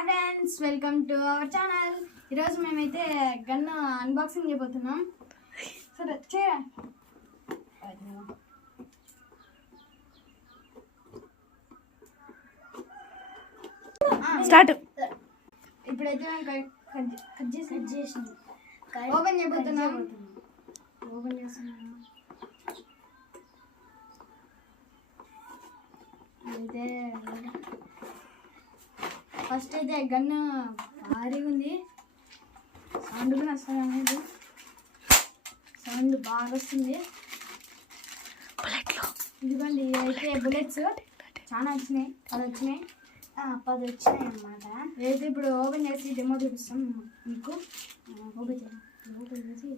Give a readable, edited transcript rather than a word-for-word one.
Hi friends, welcome to our channel. ఈరోజు మేమైతే gun unboxing చేయబోతున్నాం. సరే స్టార్ట్. ఇప్పుడైతే కట్ చేసి ఓపెన్ చేయబోతున్నాం. ఓపెన్ చేస్తున్నాం. అయితే ఫస్ట్ అయితే గన్ను భారీగా ఉంది. సౌండ్ కూడా వస్తుంది అనేది, సౌండ్ బాగా వస్తుంది. ఇదిగోండి, అయితే బుల్లెట్స్ చాలా వచ్చినాయి, 10 వచ్చినాయి. 10 వచ్చినాయి అన్నమాట. అయితే ఇప్పుడు ఓపెన్ చేసి డెమో చూపిస్తాం మీకు. ఓపెన్ చేసి